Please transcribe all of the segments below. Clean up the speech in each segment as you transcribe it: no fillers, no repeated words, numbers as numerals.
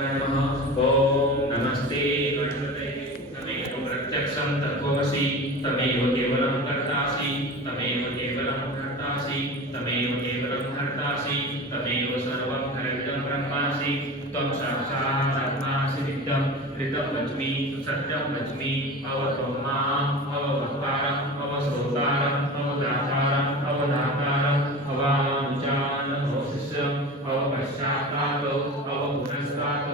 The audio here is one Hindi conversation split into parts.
नमः। ओम नमस्ते गणपते। तमेव प्रत्यक्षं तत्त्वमसि, तमेव केवलं कर्तासि, तमेव केवलं कर्तासि, तमेव केवलं हर्तासि, तमेव सर्वं हरितं ब्रह्मासि। त्वं साक्षात् ब्रह्मासि नित्यं ऋतं वच्मि, सत्यं वच्मि। अवत्वं माम् अववक्तारम् अवश्रोतारम् अवदातारम् अवधातारम् अवानुजान् अवशिष्यम् अवपश्चात्तात् अवपुनस्तात्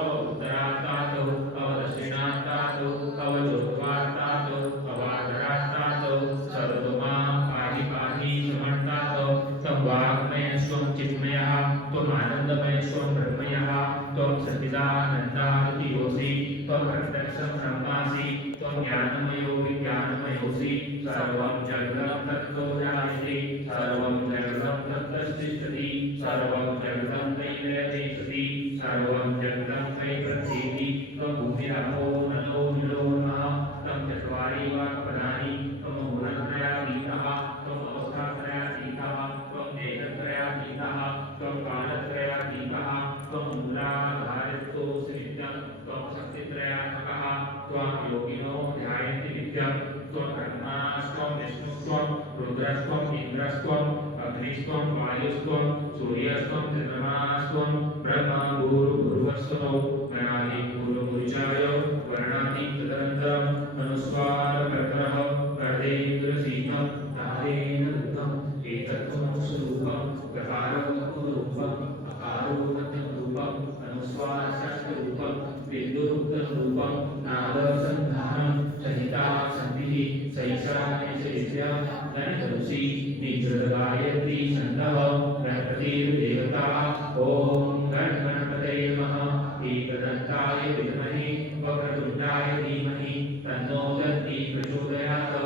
अवोत्तरात्तात् अवदक्षिणात्तात् अवचोर्ध्वात्तात् अवादरात्तात् सर्वमां पाहि पाहि समर्तात् त्वं वाङ्मयः स्वं चिन्मयः त्वमानन्दमयः स्वं ब्रह्मयः त्वं सच्चिदानन्दादियोऽसि त्वं प्रत्यक्षं ब्रह्मासि त्वं ज्ञानमयो विज्ञानमयोऽसि सर्वं जगतं तत्त्वो जायते सर्वं जगतं तत्तस्तिष्ठति सर्वं जगतं तैः सति सर्वं जगतं तैः प्रतीति त्वभूमिरपो नलो निलो नमः तं चत्वारि वाक्पदानि त्वमूलत्रयातीतः त्वमवस्थात्रयातीतः त्वं देहत्रयातीतः त्वं कालत्रयातीतः त्वं मूलाधारितोऽसि नित्यं त्वं शक्तित्रयात्मकः त्वं योगिनो ध्यायन्ति नित्यं त्वं ब्रह्मास्त्वं विष्णुस्त्वं रुद्रस्त्वं इन्द्रस्त्वं अग्निस्त्वं वायुस्त्वं सूर्यस्त्वं चन्द्रमास्त्वं ब्रह्मा भूर्भुवस्सुतो गणाधिपूर्वमुचाय वर्णादि तदनन्तरम् अनुस्वारकर्करः कर्देन्द्रसीनं तारेण रूपम् एतत्त्वं स्वरूपं गकारोपरूपम् अकारोपरूपम् अनुस्वारषष्ठरूपं बिन्दुरूपं नादसन्धानं सहिता सन्धिः सैषानैशेष्य गणतनुषि निजगायत्री छन्दः गणपतिर्देवता ॐ गणपतये नमः एकदन्ताय विद्महे वक्रतुण्डाय धीमहि तन्नो दन्ति प्रचोदयात्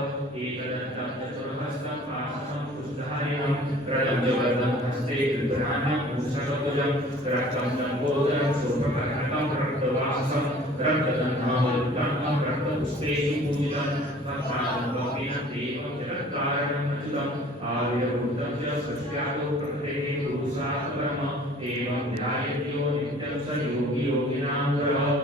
एकदन्तं चतुर्हस्तं पाशं कुशधारिणं प्रलम्बवर्धं हस्ते कृतवाहनं मूषकभुजं रक्तं लम्बोदरं शोभकर्णकं रक्तवासं रक्तगन्धावलुतं रक्तपुष्पैः पूजितं भक्तां भोगिनं देवं जगत्कारणं अच्युतम् आर्यभूतं च सृष्ट्यादौ प्रकृतेः पुरुषात् परम एवं ध्यायन्तो नित्यं स योगी योगिनां ग्रहः